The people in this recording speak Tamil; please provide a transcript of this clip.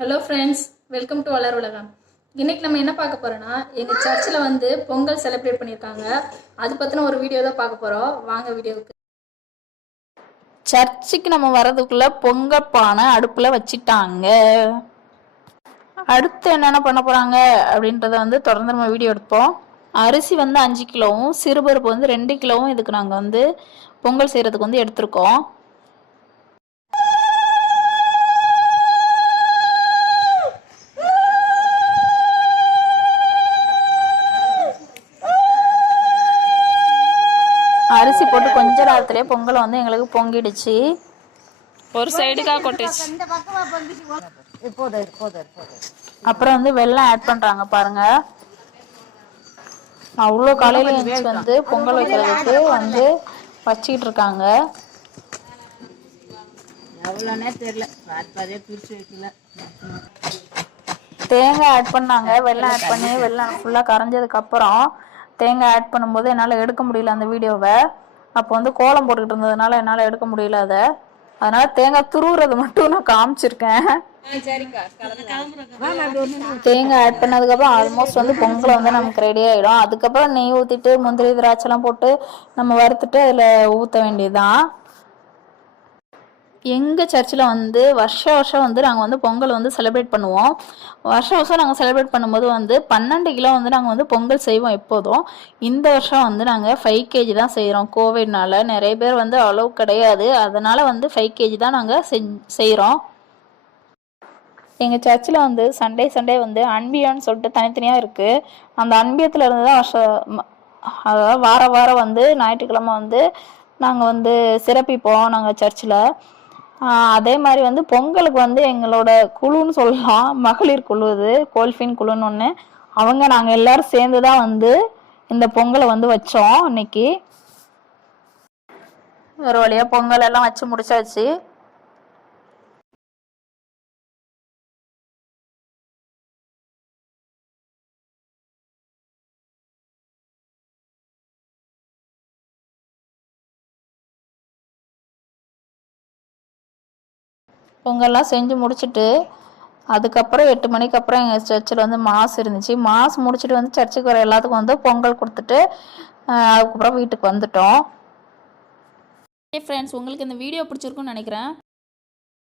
ஹலோ ஃப்ரெண்ட்ஸ், வெல்கம் டு வளர் உலகம். இன்னைக்கு நம்ம என்ன பார்க்க போறோம்னா, எங்கள் சர்ச்சில் வந்து பொங்கல் செலிப்ரேட் பண்ணியிருக்காங்க. அது பற்றின ஒரு வீடியோ தான் பார்க்க போகிறோம். வாங்க வீடியோவுக்கு. சர்ச்சுக்கு நம்ம வர்றதுக்குள்ள பொங்கல் பானை அடுப்பில் வச்சுட்டாங்க. அடுத்து என்னென்ன பண்ண போகிறாங்க அப்படின்றத வந்து தொடர்ந்து நம்ம வீடியோ எடுப்போம். அரிசி வந்து 5 கிலோவும் சிறுபருப்பு வந்து 2 கிலோவும் இதுக்கு நாங்கள் வந்து பொங்கல் செய்கிறதுக்கு வந்து எடுத்திருக்கோம். அரிசி போட்டு கொஞ்ச நேரத்திலே பொங்கல் வந்து எங்களுக்கு பொங்கிடுச்சு. ஒரு சைடுக்காக கொட்டுச்சு. அப்புறம் வந்து வெல்லம் ஆட் பண்றாங்க பாருங்க. அவ்வளோ காலையில எழுந்துச்சு வந்து பொங்கல் வைக்கிறதுக்கு வந்து வச்சுக்கிட்டு இருக்காங்க. தேங்காய் ஆட் பண்ணாங்க. வெல்லம் ஆட் பண்ணி வெல்லம் ஃபுல்லாக கரைஞ்சதுக்கு அப்புறம் தேங்காய் ஆட் பண்ணும்போது என்னால் எடுக்க முடியல அந்த வீடியோவை. அப்போ வந்து கோலம் போட்டுக்கிட்டு இருந்ததுனால என்னால் எடுக்க முடியல அதை. அதனால தேங்காய் துருவுறது மட்டும் நான் காமிச்சிருக்கேன். தேங்காய் ஆட் பண்ணதுக்கப்புறம் ஆல்மோஸ்ட் வந்து பொங்கல் வந்து நமக்கு ரெடி ஆகிடும். அதுக்கப்புறம் நெய் ஊற்றிட்டு முந்திரி திராட்சைலாம் போட்டு நம்ம வறுத்துட்டு அதில் ஊற்ற வேண்டியதுதான். எங்கள் சர்ச்சில் வந்து வருஷம் வந்து நாங்கள் வந்து பொங்கல் வந்து செலிப்ரேட் பண்ணுவோம். வருஷம் நாங்கள் செலிப்ரேட் பண்ணும்போது வந்து 12 கிலோ வந்து நாங்கள் வந்து பொங்கல் செய்வோம் எப்போதும். இந்த வருஷம் வந்து நாங்கள் 5 kg தான் செய்கிறோம். கோவிட்னால நிறைய பேர் வந்து அளவு கிடையாது. அதனால் வந்து 5 kg தான் நாங்கள் செய்கிறோம். எங்கள் சர்ச்சில் வந்து சண்டே வந்து அன்பியான்னு சொல்லிட்டு தனித்தனியாக இருக்குது. அந்த அன்பியத்தில் இருந்து தான் அதாவது வாரம் வந்து ஞாயிற்றுக்கிழமை வந்து நாங்கள் வந்து சிறப்பிப்போம் நாங்கள் சர்ச்சில். அதே மாதிரி வந்து பொங்கலுக்கு வந்து எங்களோட குழுன்னு சொல்லலாம், மகளிர் குழு, இது கோல்ஃபின் குழுன்னு ஒன்று. நாங்கள் எல்லாரும் சேர்ந்து தான் வந்து இந்த பொங்கலை வந்து வச்சோம். இன்னைக்கு ஒரு வழியாக பொங்கல் எல்லாம் வச்சு முடிச்சாச்சு. பொங்கல்லாம் செஞ்சு முடிச்சுட்டு அதுக்கப்புறம் 8 மணிக்கு அப்புறம் எங்கள் சர்ச்சில் வந்து மாஸ் இருந்துச்சு. மாஸ் முடிச்சுட்டு வந்து சர்ச்சுக்கு வர எல்லாத்துக்கும் வந்து பொங்கல் கொடுத்துட்டு அதுக்கப்புறம் வீட்டுக்கு வந்துட்டோம். ஃப்ரெண்ட்ஸ், உங்களுக்கு இந்த வீடியோ பிடிச்சிருக்குன்னு நினைக்கிறேன்.